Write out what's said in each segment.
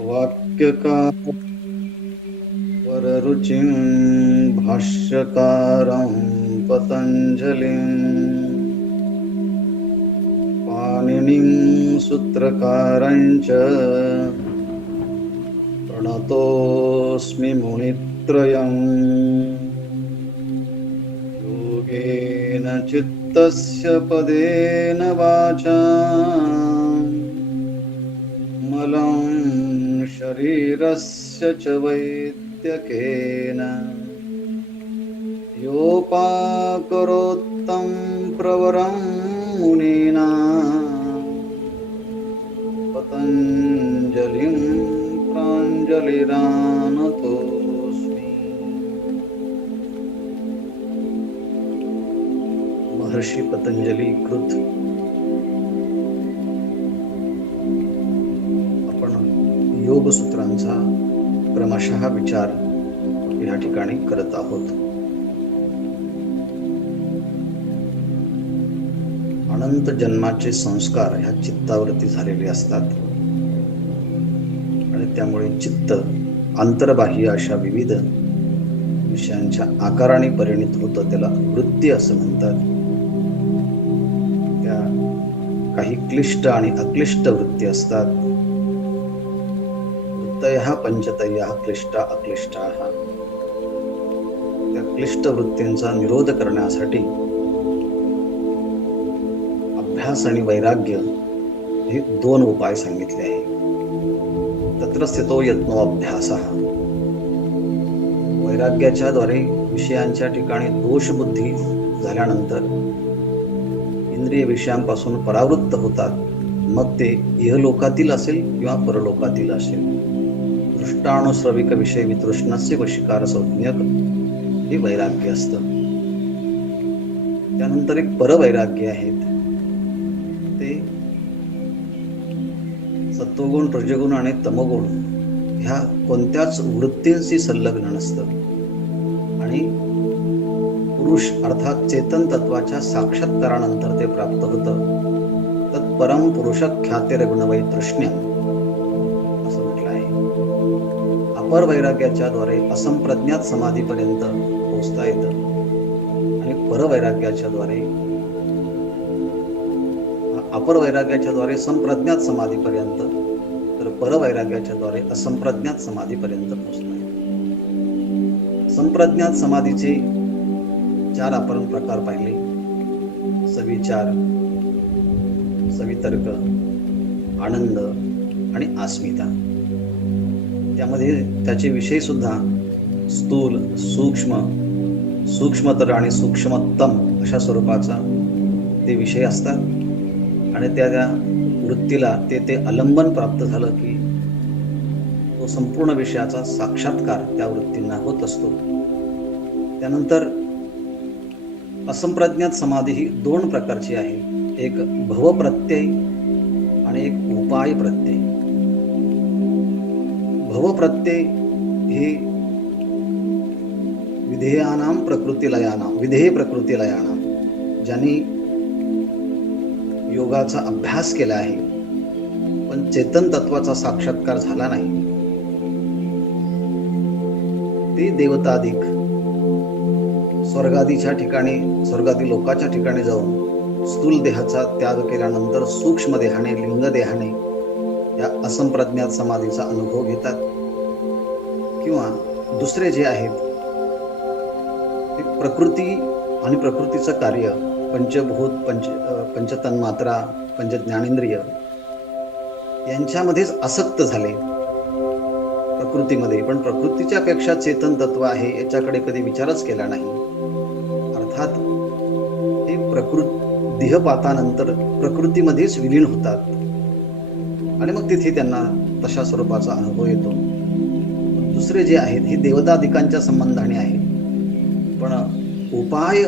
वाक्यकार वररुचिं भाष्यकारं पतञ्जलिं पाणिनिं सूत्रकारं च प्रणतोऽस्मि मुनित्रयम् योगेन चित्तस्य पदेन वाचा मलं शरीरस्य च वैद्यकेन योपाकरोत्तं प्रवरं मुनीनां पतञ्जलिं प्राञ्जलिरानतोऽस्मि. महर्षी पतंजली कृत आपण योगसूत्रांचा क्रमशः विचार या ठिकाणी करत आहोत. अनंत जन्माचे संस्कार ह्या चित्तावरती झालेले असतात आणि त्यामुळे चित्त आंतरबाह्य अशा विविध विषयांच्या आकाराने परिणित होतं. त्याला वृत्ती असं म्हणतात. त्या काही क्लिष्ट आणि अक्लिष्ट वृत्ती असतात. वृत्तयः पंचतयः क्लिष्टा अक्लिष्टाः. त्या क्लिष्ट वृत्तींचा निरोध करण्यासाठी अभ्यास आणि वैराग्य हे दोन उपाय सांगितले आहे. तत्र स्थितो यत्नो अभ्यासः. वैराग्याच्या द्वारे विषयांच्या ठिकाणी दोषबुद्धी झाल्यानंतर इंद्रिय विषयांपासून परावृत्त होतात. मग ते इहलोकातील असेल किंवा परलोकातील असेल. दृष्टानुश्रविक विषय वितृष्णस्य वशीकार संज्ञक हे वैराग्य असतं. त्यानंतर एक परवैराग्य आहेत. ते सत्वगुण, रजगुण आणि तमगुण ह्या कोणत्याच वृत्तींशी संलग्न नसतं आणि पुरुष अर्थात चेतन तत्वाच्या साक्षात्कारानंतर ते प्राप्त होतं. तत्परम पुरुष ख्यातिरगुणवैतृष्ण्यम असं म्हटलं आहे. अपर वैराग्याच्या द्वारे असंप्रज्ञात समाधीपर्यंत पोहोचता येतं आणि परवैराग्याच्या द्वारे अपर वैराग्याच्या द्वारे संप्रज्ञात समाधीपर्यंत, तर परवैराग्याच्या द्वारे असंप्रज्ञात समाधीपर्यंत पोहोचता येतं. संप्रज्ञात समाधीचे चार आपण प्रकार पाहिले. सविचार, सवितर्क, आनंद आणि अस्मिता. त्यामध्ये त्याचे विषय सुद्धा स्थूल, सूक्ष्म, सूक्ष्मतर आणि सूक्ष्मतम अशा स्वरूपाचा ते विषय असतात आणि त्या वृत्तीला ते अलंबन प्राप्त झालं की तो संपूर्ण विषयाचा साक्षात्कार त्या वृत्तींना होत असतो. त्यानंतर असंप्रज्ञात समाधी ही दोन प्रकारची आहे. एक भवप्रत्यय आणि एक उपाय प्रत्यय. भवप्रत्यय हे विधेयानां प्रकृतिलयानां, विधेय प्रकृतिलयानां, ज्यांनी योगाचा अभ्यास केला आहे पण चेतन तत्वाचा साक्षात्कार झाला नाही, ते देवताधिक स्वर्गादीच्या ठिकाणी, स्वर्गादी लोकाच्या ठिकाणी जाऊन स्थूल देहाचा त्याग केल्यानंतर सूक्ष्म देहाने, लिंग देहाने या असंप्रज्ञात समाधीचा अनुभव घेतात. किंवा दुसरे जे आहेत ते प्रकृती आणि प्रकृतीचं कार्य, पंचभूत, पंचतन्मात्रा, पंचज्ञानेंद्रिय यांच्यामध्येच आसक्त झाले प्रकृतीमध्ये, पण प्रकृतीच्या पेक्षा चेतन तत्व आहे याच्याकडे कधी विचारच केला नाही. अर्थात हे देहपातानंतर प्रकृतीमध्येच विलीन होतात आणि मग तिथे त्यांना तशा स्वरूपाचा अनुभव येतो. दुसरे जे आहेत हे देवताधिकांच्या संबंधाने आहेत. पण उपाय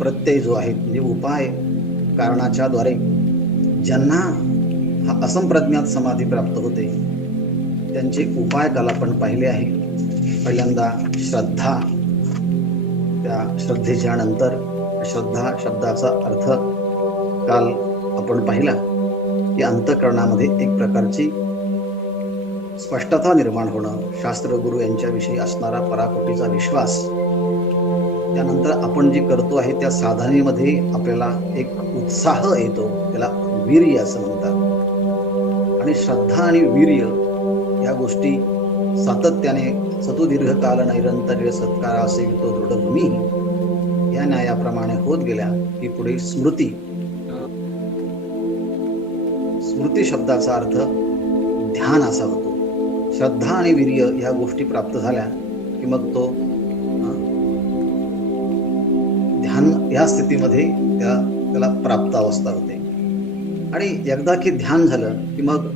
प्रत्यय जो आहे, म्हणजे उपाय कारणाच्या द्वारे ज्यांना हा असंप्रज्ञात समाधी प्राप्त होते त्यांचे उपाय काल आपण पाहिले आहे. पहिल्यांदा श्रद्धा. त्या श्रद्धेच्या नंतर श्रद्धा शब्दाचा अर्थ काल आपण पाहिला की अंतःकरणामध्ये एक प्रकारची स्पष्टता निर्माण होणं, शास्त्रगुरू यांच्याविषयी असणारा पराकोटीचा विश्वास, त्यानंतर आपण जे करतो आहे त्या साधनेमध्ये आपल्याला एक उत्साह येतो, त्याला वीर्य असं म्हणतात. आणि श्रद्धा आणि वीर्य या गोष्टी सातत्याने सतुदीर्घकाल नैरंतर्य सत्कारा सेवितो दृढभूमी या न्यायाप्रमाणे होत गेल्या की पुढे स्मृती. स्मृती शब्दाचा अर्थ ध्यान असा होतो. श्रद्धा आणि वीर्य ह्या गोष्टी प्राप्त झाल्या की मग तो ध्यान या स्थितीमध्ये त्याला प्राप्त अवस्था होते. आणि एकदा की ध्यान झालं की मग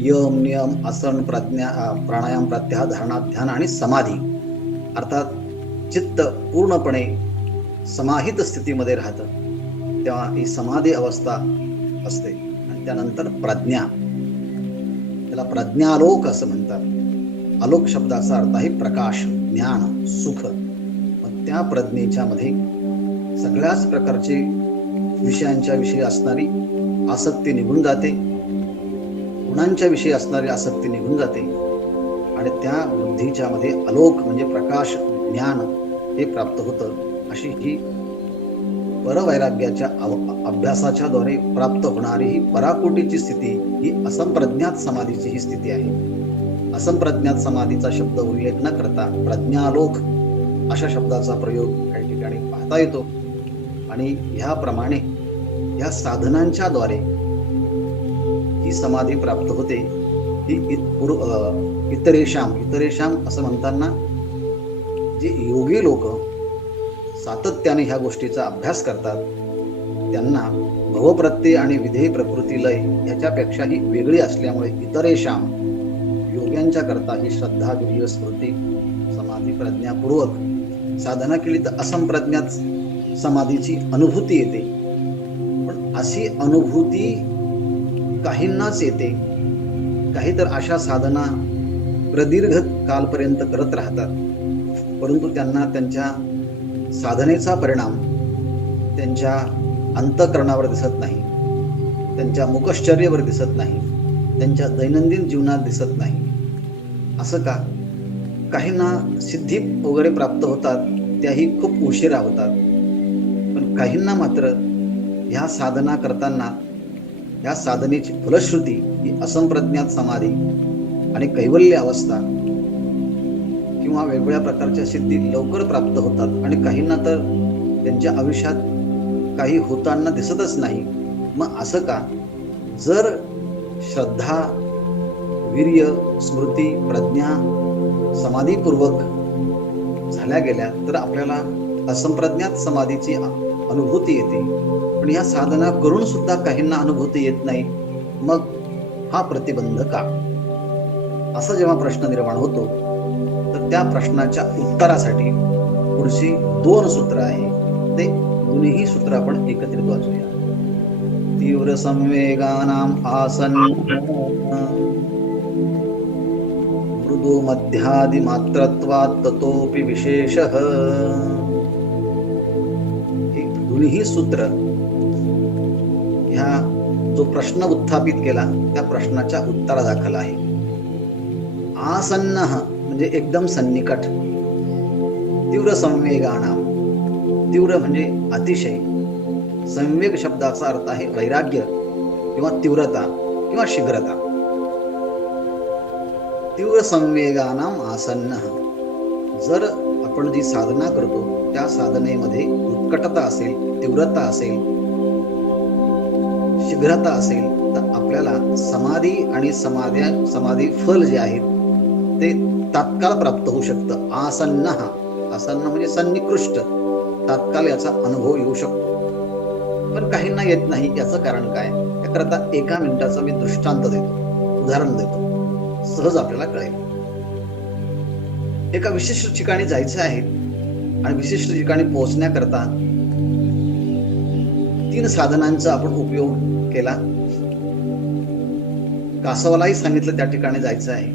यम नियम आसन प्राणायाम प्रत्याहार धारणा ध्यान आणि समाधी, अर्थात चित्त पूर्णपणे समाहित स्थितीमध्ये राहतं, तेव्हा ही समाधी अवस्था असते. आणि त्यानंतर प्रज्ञा, त्याला प्रज्ञालोक असं म्हणतात. आलोक शब्दाचा अर्थ आहे प्रकाश, ज्ञान, सुख. मग त्या प्रज्ञेच्या मध्ये सगळ्याच प्रकारचे विषयांच्या विषयी असणारी आसक्ती निघून जाते, गुणांच्या विषयी असणारी आसक्ती निघून जाते आणि त्या बुद्धीच्या मध्ये आलोक म्हणजे प्रकाश, ज्ञान हे प्राप्त होतं. अशी ही परवैराग्याच्या अभ्यासाच्या द्वारे प्राप्त होणारी ही पराकोटीची स्थिती ही असंप्रज्ञात समाधीची ही स्थिती आहे. असंप्रज्ञात समाधीचा शब्द उल्लेख न करता प्रज्ञालोक अशा शब्दाचा प्रयोग काही ठिकाणी पाहता येतो. आणि ह्याप्रमाणे ह्या साधनांच्या द्वारे ही समाधी प्राप्त होते. ही इतरेशाम असं म्हणताना जे योगी लोक सातत्याने ह्या गोष्टीचा अभ्यास करतात त्यांना भवप्रत्यय आणि विधेय प्रकृती लय ह्याच्यापेक्षाही वेगळी असल्यामुळे इतरेशाम योग्यांच्या करता ही श्रद्धा वीर्य स्मृती समाधी प्रज्ञापूर्वक साधना केली तर असंप्रज्ञात समाधीची अनुभूती येते. पण अशी अनुभूती काहींनाच येते, काही तर अशा साधना प्रदीर्घ कालपर्यंत करत राहतात, परंतु त्यांना त्यांच्या साधनेचा परिणाम त्यांच्या अंतःकरणावर दिसत नाही, त्यांच्या मुखश्चर्यावर दिसत नाही, त्यांच्या दैनंदिन जीवनात दिसत नाही. असं का? काहींना सिद्धी वगैरे प्राप्त होतात, त्याही खूप उशिरा होतात. पण काहींना मात्र ह्या साधना करताना ह्या साधनेची फलश्रुती ही असंप्रज्ञात समाधी आणि कैवल्य अवस्था किंवा वेगवेगळ्या प्रकारच्या सिद्धी लवकर प्राप्त होतात आणि काहींना तर त्यांच्या आयुष्यात काही होताना दिसतच नाही. मग असं का? जर श्रद्धा वीर्य स्मृती प्रज्ञा समाधीपूर्वक झाल्या गेल्या तर आपल्याला असंप्रज्ञात समाधीची अनुभूती येते. पण या साधना करून सुद्धा काहींना अनुभूती येत नाही. मग हा प्रतिबंध का? असा जेव्हा प्रश्न निर्माण होतो तर त्या प्रश्नाच्या उत्तरासाठी पुढची 2 सूत्र आहे, ते दोन्ही सूत्र आपण एकत्रित वाचूया. तीव्र संवेगानाम आसन मृदु मध्यादि मात्रत्वात् ततोपि विशेषः. दोन्ही सूत्र ह्या जो प्रश्न उत्थापित केला त्या प्रश्नाच्या उत्तरादाखल आहे. आसन्न म्हणजे एकदम सन्निकट, तीव्र संवेगानाम, तीव्र म्हणजे अतिशय, संवेग शब्दाचा अर्थ आहे वैराग्य किंवा तीव्रता किंवा शीघ्रता. तीव्र संवेगानाम आसन्न, जर आपण जी साधना करतो त्या साधनेमध्ये उत्कटता असेल, तीव्रता असेल, शीघ्रता असेल तर आपल्याला समाधी आणि समाधी फल जे आहेत ते तात्काळ प्राप्त होऊ शकतं. आसन्न, आसन्न म्हणजे सन्निकृष्ट, तात्काळ याचा अनुभव येऊ शकतो. पण काहींना येत नाही. याचं कारण काय? याकरता 1 मिनिटाचा मी दृष्टांत देतो, उदाहरण देतो, सहज आपल्याला कळेल. एका विशिष्ट ठिकाणी जायचं आहे आणि विशिष्ट ठिकाणी पोहोचण्याकरता 3 साधनांचा आपण उपयोग केला. कासवालाही सांगितलं त्या ठिकाणी जायचं आहे,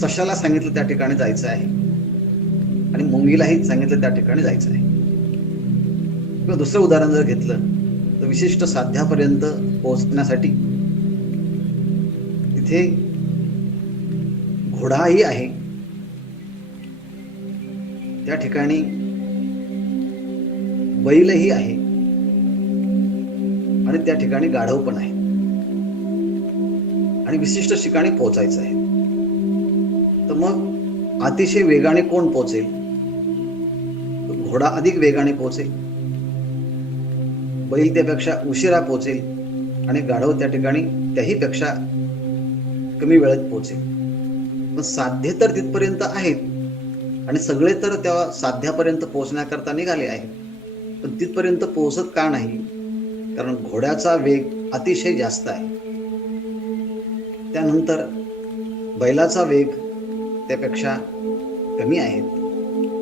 सशाला सांगितलं त्या ठिकाणी जायचं आहे आणि मुंगीलाही सांगितलं त्या ठिकाणी जायचं आहे. किंवा दुसरं उदाहरण जर घेतलं तर विशिष्ट साध्यापर्यंत पोहोचण्यासाठी तिथे घोडाही आहे, त्या ठिकाणी बैलही आहे आणि त्या ठिकाणी गाढव पण आहे आणि विशिष्ट ठिकाणी पोहोचायचं आहे. तर मग अतिशय वेगाने कोण पोहोचेल? घोडा अधिक वेगाने पोहोचेल, बैल त्यापेक्षा उशिरा पोहोचेल आणि गाढव त्या ठिकाणी त्याही पेक्षा कमी वेळेत पोहोचेल. पण साध्य तर तिथपर्यंत आहेत आणि सगळे तर त्या साध्यापर्यंत पोहोचण्याकरता निघाले आहेत, पण तिथपर्यंत पोहोचत का नाही? कारण घोड्याचा वेग अतिशय जास्त आहे, त्यानंतर बैलाचा वेग त्यापेक्षा कमी आहे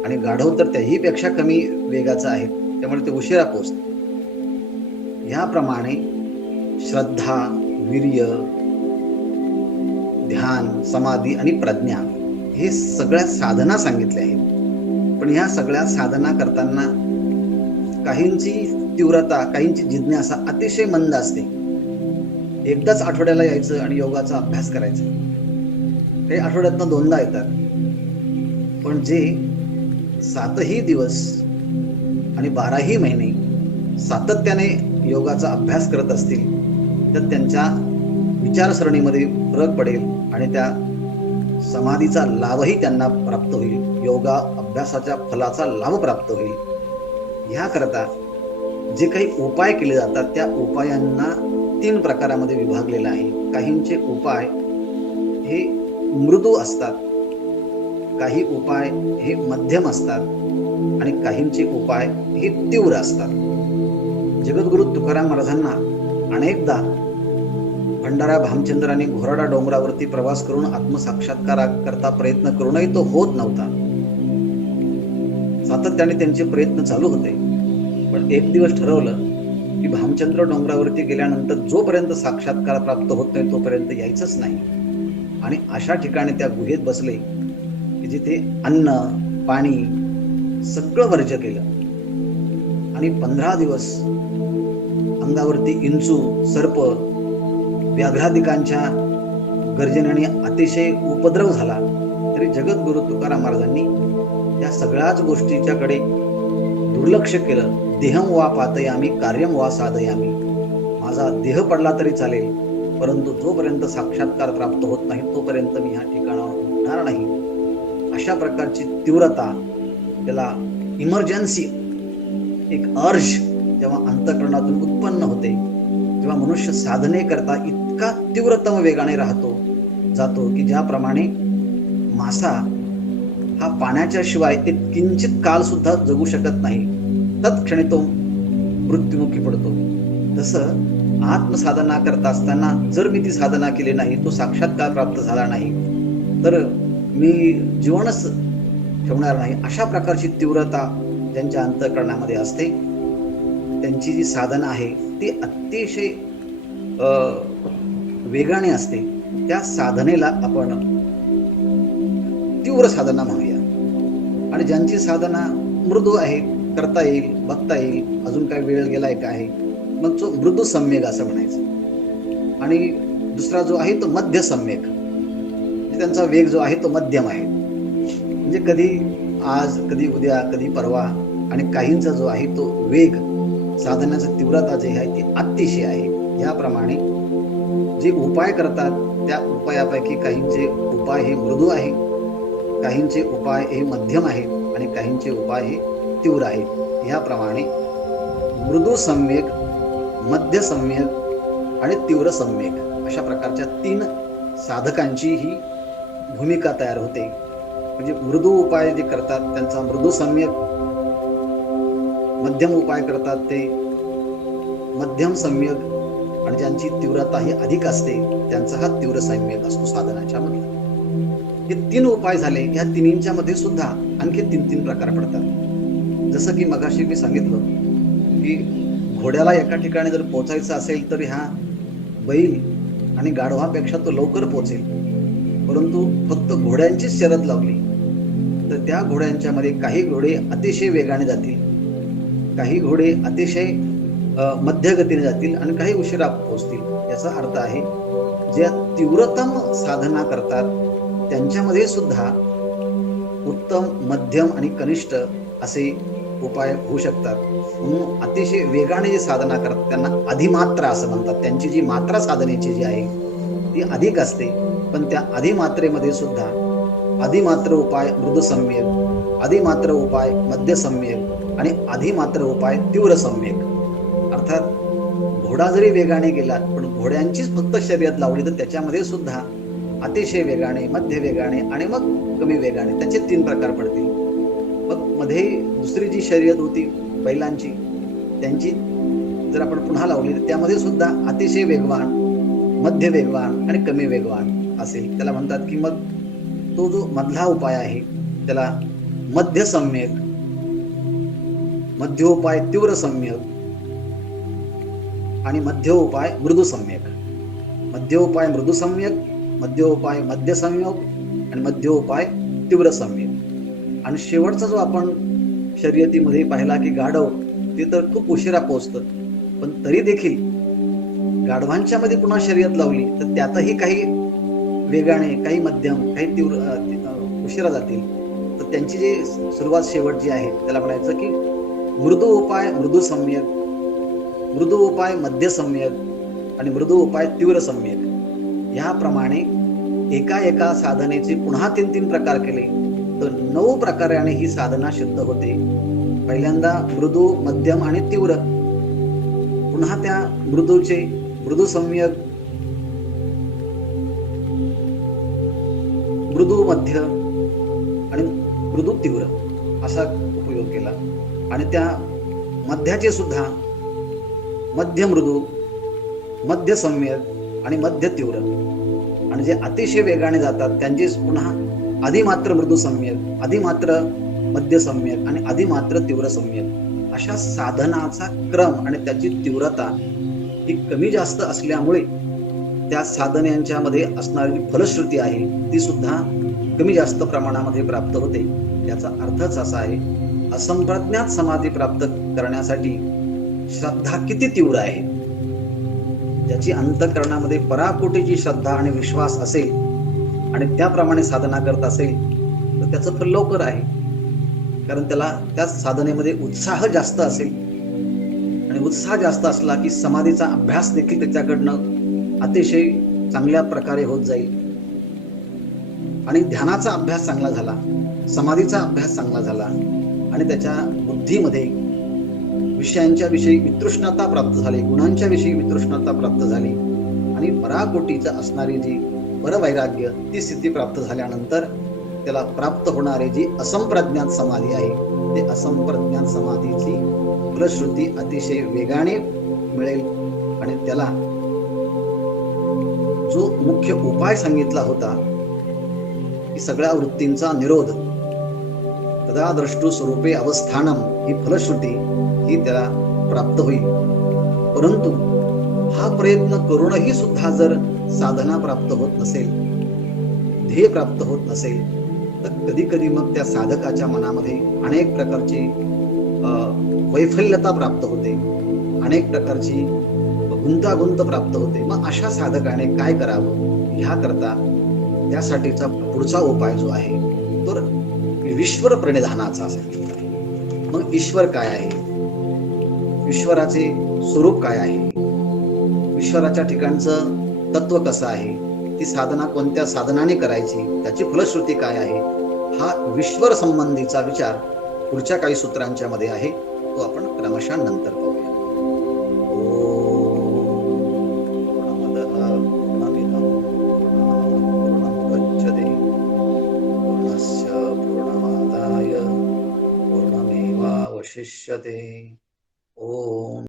आणि गाढव तर त्याही पेक्षा कमी वेगाचा आहे, त्यामुळे ते उशिरा पोहोचते. याप्रमाणे श्रद्धा, वीर्य, ध्यान, समाधी आणि प्रज्ञा हे सगळ्या साधना सांगितल्या आहेत. पण ह्या सगळ्या साधना करताना काहींची तीव्रता, काहींची जिज्ञासा अतिशय मंद असते. एकदाच आठवड्याला यायचं आणि योगाचा अभ्यास करायचा, काही आठवड्यातनं 2दा येतात. पण जे 7ही दिवस आणि 12ही महिने सातत्याने योगाचा अभ्यास करत असतील तर त्यांच्या विचारसरणीमध्ये फरक पडेल आणि त्या समाधीचा लाभही त्यांना प्राप्त होईल, योगा अभ्यासाच्या फलाचा लाभ प्राप्त होईल. ह्याकरता जे काही उपाय केले जातात त्या उपायांना 3 प्रकारामध्ये विभागलेलं आहे. काहींचे उपाय हे मृदू असतात, काही उपाय हे मध्यम असतात आणि काहींचे उपाय हे तीव्र असतात. जगद्गुरु तुकाराम महाराजांना अनेकदा भंडारा भामचंद्राने घोराडा डोंगरावरती प्रवास करून आत्मसाक्षात्काराकरता प्रयत्न करूनही तो होत नव्हता. सातत्याने त्यांचे प्रयत्न चालू होते, पण एक दिवस ठरवलं की भामचंद्र डोंगरावरती गेल्यानंतर जोपर्यंत साक्षात्कार प्राप्त होत नाही तोपर्यंत यायचंच नाही. आणि अशा ठिकाणी त्या गुहेत बसले की जिथे अन्न पाणी सगळं वर्ज्य केलं आणि 15 दिवस अंगावरती इंचू, सर्प, व्याघ्रादिकांच्या गर्जनेने अतिशय उपद्रव झाला. तरी जगद्गुरु तुकाराम महाराजांनी त्या सगळ्याच गोष्टीच्याकडे दुर्लक्ष केलं. देहं वा पातयामी कार्यं वा साधयामी, माझा देह पडला तरी चालेल, परंतु जोपर्यंत साक्षात्कार प्राप्त होत नाही तोपर्यंत मी ह्या ठिकाणावर उठणार नाही. अशा प्रकारची तीव्रता, त्याला इमर्जन्सी, एक अर्ज जेव्हा अंतःकरणातून उत्पन्न होते, जेव्हा मनुष्य साधने करता इतका तीव्रतम वेगाने जातो की ज्याप्रमाणे मासा हा पाण्याच्या शिवाय एक किंचित काल सुद्धा जगू शकत नाही, तत्क्षणी तो मृत्युमुखी पडतो. तसं आत्मसाधना करत असताना जर मी ती साधना केली नाही, तो साक्षात्कार प्राप्त झाला नाही, तर मी जीवनच ठेवणार नाही. अशा प्रकारची तीव्रता ज्यांच्या अंतःकरणामध्ये असते त्यांची जी साधना आहे ती अतिशय वेगाने असते. त्या साधनेला आपण तीव्र साधना म्हणूया. आणि ज्यांची साधना मृदू आहे, करता येईल, बघता येईल, अजून काय वेळ गेलाय का आहे, मग तो मृदू सम्यक असं म्हणायचं. आणि दुसरा जो आहे तो मध्य सम्यक, म्हणजे त्यांचा वेग जो आहे तो मध्यम आहे, म्हणजे कधी आज, कधी उद्या, कधी परवा. आणि काहींचा जो आहे तो वेग, साधण्याची तीव्रता जी आहे ती अतिशय आहे. याप्रमाणे जे उपाय करतात त्या उपायापैकी काहींचे उपाय हे मृदू आहे, काहींचे उपाय हे मध्यम आहेत आणि काहींचे उपाय हे तीव्र आहेत. याप्रमाणे मृदू सम्यक, मध्य सम्यक आणि तीव्र सम्यक अशा प्रकारच्या 3 साधकांची ही भूमिका तयार होते. म्हणजे मृदू उपाय जे करतात त्यांचा मृदू सम्यक, मध्यम उपाय करतात ते मध्यम सम्यक, आणि ज्यांची तीव्रता ही अधिक असते त्यांचा हा तीव्र सम्यक असतो साधनाच्या मधला. हे 3 उपाय झाले. या तिन्हींच्या मध्ये सुद्धा आणखी 3 प्रकार पडतात. जसं की मगाशी मी सांगितलं की घोड्याला एका ठिकाणी जर पोहोचायचं असेल तर ह्या बैल आणि गाढवापेक्षा तो लवकर पोहोचेल, परंतु फक्त घोड्यांचीच शर्यत लावली तर त्या घोड्यांच्या मध्ये काही घोडे अतिशय वेगाने जातील, काही घोडे अतिशय मध्यगतीने जातील आणि काही उशिरा पोहोचतील. याचा अर्थ आहे ज्या तीव्रतम साधना करतात त्यांच्यामध्ये सुद्धा उत्तम, मध्यम आणि कनिष्ठ असे उपाय होऊ शकतात. म्हणून अतिशय वेगाने जे साधना करतात त्यांना अधिमात्रा असं म्हणतात. त्यांची जी मात्रा साधनेची जी आहे ती अधिक असते, पण त्या अधिमात्रेमध्ये सुद्धा अधिमात्र उपाय मृदू सम्यक, अधिमात्र उपाय मध्य सम्यक आणि अधिमात्र उपाय तीव्र सम्यक. अर्थात घोडा जरी वेगाने गेला पण घोड्यांचीच फक्त शर्यत लावली तर त्याच्यामध्ये सुद्धा अतिशय वेगाने, मध्य वेगाने आणि मग कमी वेगाने त्याचे 3 प्रकार पडतील. मग मध्ये दुसरी जी शर्यत होती बैलांची, त्यांची जर आपण पुन्हा लावली तर त्यामध्ये सुद्धा अतिशय वेगवान, मध्य वेगवान आणि कमी वेगवान असेल. त्याला म्हणतात की मग तो जो मधला उपाय आहे त्याला मध्य सम्यक, मध्योपाय तीव्र सम्यक आणि मध्योपाय मृदू सम्यक. मध्योपाय मृदू सम्यक, मध्योपाय मध्य सम्यक आणि मध्योपाय तीव्र सम्यक. आणि शेवटचा जो आपण शर्यतीमध्ये पाहिला की गाढव ते तर खूप उशिरा पोहोचतं, पण तरी देखील गाढवांच्या मध्ये पुन्हा शर्यत लावली तर त्यातही काही वेगाने, काही मध्यम, काही तीव्र उशिरा जातील. तर त्यांची जी सुरुवात शेवट जी आहे त्याला म्हणायचं की मृदू उपाय मृदू सम्यक, मृदू उपाय मध्य सम्यक आणि मृदू उपाय तीव्र सम्यक. याप्रमाणे एका एका साधनेचे पुन्हा 3-3 प्रकार केले तर 9 प्रकाराने ही साधना सिद्ध होते. पहिल्यांदा मृदू, मध्यम आणि तीव्र, पुन्हा त्या मृदूचे मृदू सम्यक, मृदू मध्य आणि मृदू तीव्र असा उपयोग केला. आणि त्या मध्याचे सुद्धा मध्य मृदू, मध्य सम्यक आणि मध्य तीव्र. आणि जे अतिशय वेगाने जातात त्यांचे पुन्हा अधिमात्र मृदू सम्यक, अधिमात्र मध्य सम्यक आणि अधिमात्र तीव्र सम्यक. अशा साधनाचा क्रम आणि त्याची तीव्रता ही कमी जास्त असल्यामुळे त्या साधनांच्यामध्ये असणारी फलश्रुती आहे ती सुद्धा कमी जास्त प्रमाणामध्ये प्राप्त होते. याचा अर्थच असा आहे असंप्रज्ञात समाधी प्राप्त करण्यासाठी श्रद्धा किती तीव्र आहे. ज्याची अंतःकरणामध्ये पराकोटीची श्रद्धा आणि विश्वास असेल आणि त्याप्रमाणे साधना करत असेल तर त्याचं फल लवकर आहे. कारण त्याला त्या साधनेमध्ये उत्साह जास्त असेल आणि उत्साह जास्त असला की समाधीचा अभ्यास देखील त्याच्याकडनं अतिशय चांगल्या प्रकारे होत जाईल. आणि ध्यानाचा अभ्यास चांगला झाला, समाधीचा अभ्यास चांगला झाला आणि त्याच्या बुद्धीमध्ये विषयांच्या विषयी वितृष्णता प्राप्त झाली, गुणांच्या विषयी वितृष्णता प्राप्त झाली आणि पराकोटीचा असणारी जी परवैराग्य ती स्थिती प्राप्त झाल्यानंतर त्याला प्राप्त होणारी जी असंप्रज्ञात समाधी आहे ते असंप्रज्ञात समाधीची फलश्रुती अतिशय वेगाने मिळेल. आणि त्याला जो मुख्य उपाय सांगितला होता की सगळ्या वृत्तींचा निरोध, तदा द्रष्टू स्वरूपे अवस्थानम, ही फलश्रुती ही त्याला प्राप्त होईल. परंतु हा प्रयत्न करूनही सुद्धा जर साधना प्राप्त होत नसेल, ध्येय प्राप्त होत नसेल तर कधी कधी मग त्या साधकाच्या मनामध्ये अनेक प्रकारची वैफल्यता प्राप्त होते, अनेक प्रकारची गुंतागुंत प्राप्त होते. मग अशा साधकाने काय करावं ह्याकरता त्यासाठीचा पुढचा उपाय जो आहे तो ईश्वर प्रणिधानाचा असेल. मग ईश्वर काय आहे, ईश्वराचे स्वरूप काय आहे, ईश्वराच्या ठिकाणचं तत्व कसं आहे, ती साधना कोणत्या साधनाने करायची, त्याची फलश्रुती काय आहे, हा ईश्वर संबंधीचा विचार पुढच्या काही सूत्रांच्या मध्ये आहे. तो आपण क्रमशः नंतर पाहूया. पूर्णमेवावशिष्यते. ओम.